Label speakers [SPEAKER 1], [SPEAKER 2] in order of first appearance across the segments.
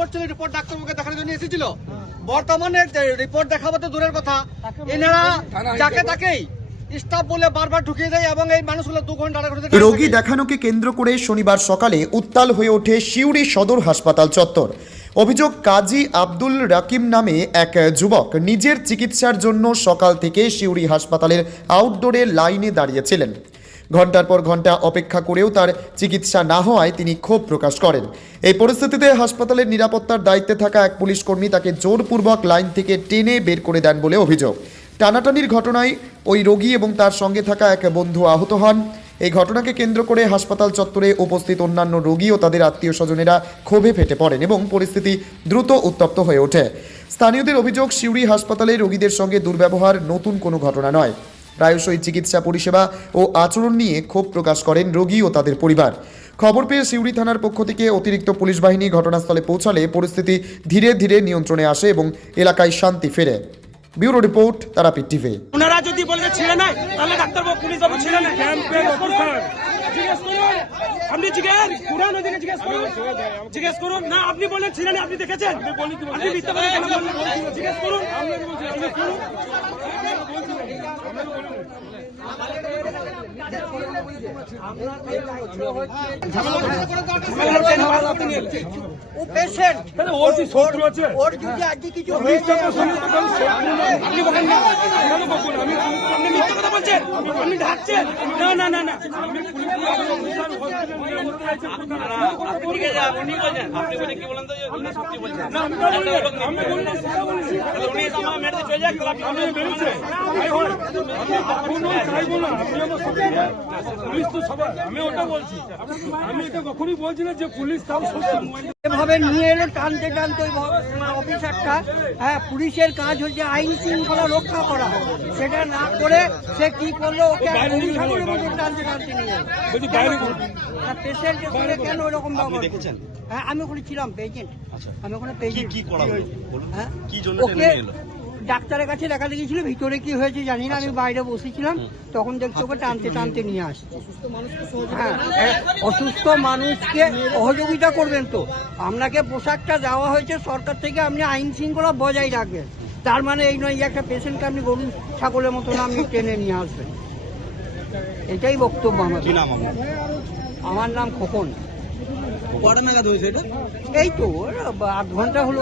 [SPEAKER 1] Report ছিল report ডাক্তারবাবুকে দেখানোর জন্য এসেছিল। বর্তমানে রিপোর্ট দেখাবো তো দূরের কথা। এনারা যাকে তাকেই স্টাফ বলে বারবার ঢুকিয়ে দেয় এবং এই মানুষগুলো দু ঘণ্টা আড়াই ঘণ্টা ধরে
[SPEAKER 2] রোগী দেখানোকে কেন্দ্র করে শনিবার সকালে উত্তাল হয়ে ওঠে সিউড়ি সদর হাসপাতাল চত্বর। অভিযোগ কাজী আব্দুল রাকিম নামে এক যুবক নিজের চিকিৎসার জন্য সকাল থেকে সিউড়ি হাসপাতালের আউটডোরে লাইনে দাঁড়িয়েছিলেন। ঘণ্টার পর ঘণ্টা অপেক্ষা করেও তার চিকিৎসা না হওয়ায় তিনি ক্ষোভ প্রকাশ করেন। এই পরিস্থিতিতে হাসপাতালের নিরাপত্তার দায়িত্বে থাকা এক পুলিশ কর্মী তাকে জোরপূর্বক লাইন থেকে টেনে বের করে দেন বলে অভিযোগ। টানাটানির ঘটনায় ওই রোগী এবং তার সঙ্গে থাকা এক বন্ধু আহত হন। এই ঘটনাকে কেন্দ্র করে হাসপাতাল চত্বরে উপস্থিত অন্যান্য রোগী ও তাদের আত্মীয় স্বজনেরা ক্ষোভে ফেটে পড়েন এবং পরিস্থিতি দ্রুত উত্তপ্ত হয়ে ওঠে। স্থানীয়দের অভিযোগ, সিউড়ি হাসপাতালে রোগীদের সঙ্গে দুর্ব্যবহার নতুন কোনো ঘটনা নয়। প্রায়শই চিকিৎসা পরিষেবা ও আচরণ নিয়ে ক্ষোভ প্রকাশ করেন রোগী ও তাদের পরিবার। খবর পেয়ে সিউড়ি থানার পক্ষ থেকে অতিরিক্ত পুলিশ বাহিনী ঘটনাস্থলে পৌঁছালে পরিস্থিতি ধীরে ধীরে নিয়ন্ত্রণে আসে এবং এলাকায় শান্তি ফেরে। Bureau report Tarapith TV.
[SPEAKER 3] ওনারা যদি বলে ছিলেন না নেয় তাহলে ডাক্তারবাবু পুলিশ বাবু ছিঁড়ে নেয় জিজ্ঞেস জিজ্ঞেস করুন আপনি জিজ্ঞেস পুরান ওদিকে জিজ্ঞেস করুন জিজ্ঞেস করুন। না আপনি বলেন ছিলেন আপনি দেখেছেন? আপনি মিথ্যা বলেন বললেন জিজ্ঞেস করুন। জিজ্ঞেস করুন আপনি না না না না না
[SPEAKER 4] বলছেন বলছেন
[SPEAKER 3] না, আমি। পুলিশ তো সবার ওটা বলছি। এটা কখনোই বলছি না যে পুলিশ তাও
[SPEAKER 1] এভাবে নিয়ে এলো টানতে টানতে ওই অফিসারটা হ্যাঁ পুলিশের কাজ হচ্ছে আইন শৃঙ্খলা রক্ষা করা। সেটা না করে সে কি করল ওকে মতো টানতে টানতে নিয়ে পেশেন্টের সঙ্গে কেন? ওরকম
[SPEAKER 4] দেখেছেন?
[SPEAKER 1] হ্যাঁ আমি ওখানে ছিলাম পেশেন্ট
[SPEAKER 4] আচ্ছা।
[SPEAKER 1] আমি ওখানে পেশেন্ট
[SPEAKER 4] কি করা
[SPEAKER 1] হ্যাঁ?
[SPEAKER 4] কি জন্য?
[SPEAKER 1] ডাক্তারের কাছে দেখাতে গেছিল ভিতরে কি হয়েছে জানি না আমি বাইরে বসেছিলাম তখন দেখছি ওকে টানতে টানতে নিয়ে আসছে। হ্যাঁ অসুস্থ মানুষকে সহযোগিতা করবেন তো। আপনাকে পোশাকটা দেওয়া হয়েছে সরকার থেকে আপনি আইন শৃঙ্খলা বজায় রাখবেন। তার মানে এই নয় যে একটা পেশেন্টকে আপনি গরু ছাগলের মতন আপনি টেনে নিয়ে আসবেন। এটাই বক্তব্য আমার। আমার নাম খোকন।
[SPEAKER 4] কটা নাগাদ হয়েছে এটা?
[SPEAKER 1] এই তো আধ ঘণ্টা হলো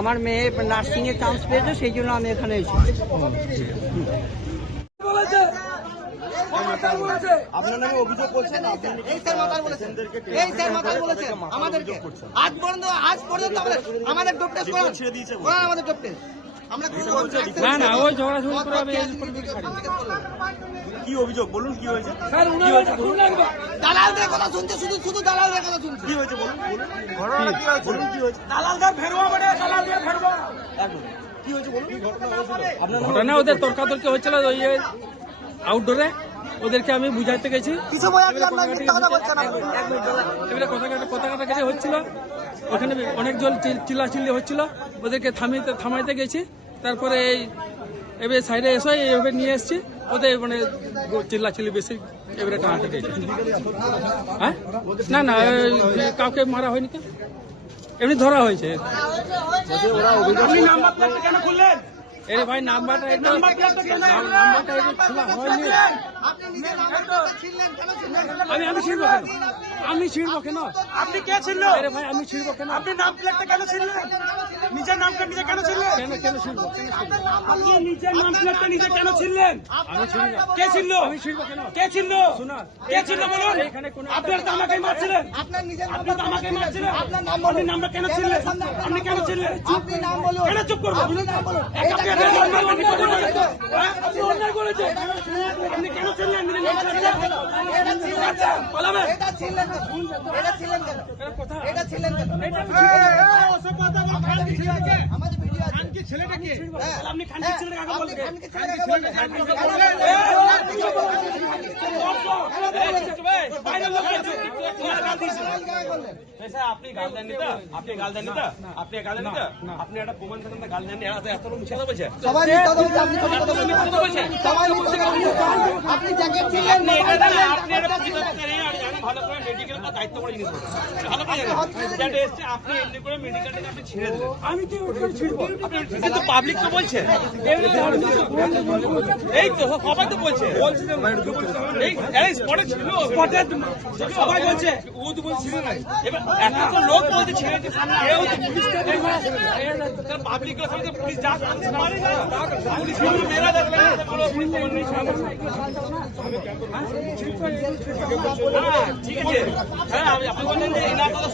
[SPEAKER 1] আমার মেয়ে নার্সিং এ চান্স পেয়েছে সেই জন্য আমি এখানে এসেছি।
[SPEAKER 4] আপনার নামে অভিযোগ করছেন আপনি
[SPEAKER 5] এই স্যার মাতাল বলেছেন। এই স্যার মাতাল বলেছেন আমাদেরকে। আজ পর্যন্ত আজ পর্যন্ত আমাদের আমাদের ডোপ টেস্ট
[SPEAKER 4] ছেড়ে দিয়েছে
[SPEAKER 5] আমাদের ডোপ টেস্ট
[SPEAKER 3] না না ওই ঝগড়াঝড়ি করে আমি
[SPEAKER 4] কি অভিযোগ? বলুন কি হয়েছে?
[SPEAKER 5] দালালদের কথা শুনছে শুধু শুধু দালালদের কথা শুনছে।
[SPEAKER 4] কি হয়েছে? বলুন বলুন। কি হয়েছে? বলুন কি হয়েছে?
[SPEAKER 3] দালালদের ফেরবা মানে দালালদের ফেরবা
[SPEAKER 4] কি হয়েছে? বলুন। ঘটনা
[SPEAKER 3] ওদের তর্কাতর্কি হয়েছিল ওই আউটডোরে ওদেরকে আমি বুঝাইতে গেছি। এবারে কথা কাটা হচ্ছিল। ওখানে অনেক জল চিল্লাচিল্লি হচ্ছিল। ওদেরকে থামিতে থামাইতে গেছি। তারপরে এই এবারে সাইডে এসে এইভাবে নিয়ে এসছি। ওদের মানে চিল্লাচিল্লি বেশি এবারে টানাটানি হ্যাঁ? না না কাউকে মারা হয়নি তো। এমনি ধরা হয়েছে। এর ভাই নাম্বারটা নাম্বারটা খোলা হয়নি। আমি আমি ছিড়বো কেন? আমি ছিড়বো কেন?
[SPEAKER 4] আপনি কে ছিল
[SPEAKER 3] আরে ভাই আমি ছিড়বো কেন?
[SPEAKER 4] আপনি নাম প্লেটটা কেন ছিলেন নিজের নাম নিজে কেন ছিলেন
[SPEAKER 3] কেন ছিড়বো?
[SPEAKER 4] আপনি নিজের নাম প্লেটটা নিজে কেন ছিলেন
[SPEAKER 3] আমি ছিড়ি
[SPEAKER 4] কে ছিল
[SPEAKER 3] আমি ছিড়বো কেন?
[SPEAKER 4] কে ছিল কে ছিল বলুন? আপনার তো আমাকে মারছিলেন।
[SPEAKER 5] আপনার নিজের
[SPEAKER 4] আপনি তো আমাকে মারছিলেন।
[SPEAKER 5] আপনার নাম বলুন।
[SPEAKER 4] নামটা কেন ছিলেন আপনি কেন ছিলেন
[SPEAKER 5] আপনি নাম বলুন।
[SPEAKER 4] কেন চুপ করব
[SPEAKER 5] আপনি নাম বলুন।
[SPEAKER 4] আপনি অন্যায় করেছেন। আপনি কেন ছিলেন নিজের নাম? পালাবেন।
[SPEAKER 5] এটা ছিনলেন এটা ছিনলেন কেন? এটা ছিনলেন কেন?
[SPEAKER 3] এটা
[SPEAKER 5] এই,
[SPEAKER 3] কেন?
[SPEAKER 5] আমাদের ভিডিও আছে। আমাদের ভিডিও আছে।
[SPEAKER 4] খানকি ছেলেটাকে
[SPEAKER 5] হ্যাঁ।
[SPEAKER 4] আপনি খানকি
[SPEAKER 5] হ্যাঁ,
[SPEAKER 4] ছেলেটাকে আগে বলবেন
[SPEAKER 5] খানকি ছেলেটাকে বলবেন।
[SPEAKER 4] খানকি
[SPEAKER 5] আপনি
[SPEAKER 4] ছেলেটাকে
[SPEAKER 5] বলবেন।
[SPEAKER 4] বাইরের লোক আছে।
[SPEAKER 3] স্যার আপনি গাল দেননি তো? আপনি গাল দেননি তো? আপনি গাল দেননি তো? আপনি একটা প্রমাণ করেন গাল দেননি এত এত লোক মিথ্যা বলছে
[SPEAKER 5] সবাই মিথ্যা বলছে, আপনি কথা
[SPEAKER 3] বলছে।
[SPEAKER 5] সবাই মিথ্যা বলছে। আপনি জ্যাকেট ছিলেন
[SPEAKER 3] আপনি এটা জানেন, আপনি এটা বুঝতে পারছেন, এই আর জানেন ভালো করে মেডিকেল বা দায়িত্ব করে জিনিস ভালো করে জানেন। এসছে, আপনি এমনি করে মেডিকেলটাকে আপনি ছেড়ে দিলেন
[SPEAKER 6] আমি কি ওখানে ছিড়বো
[SPEAKER 3] কিন্তু পাবলিক তো বলছে। এই তো সবাই তো বলছে। এই এই স্পটে ছিল। স্পটে সবাই বলছে। ও তো বলছে না এবার একটা তো লোক বলছে ছেড়ে সামনে কেউ তো পুলিশ পাবলিক কথা তো পুলিশ যা করছে না পুলিশ কিন্তু মেরা দেখলে বলো পুলিশ খবর নেই হ্যাঁ, ঠিক আছে। হ্যাঁ আপনি বলছেন যে এনার কথা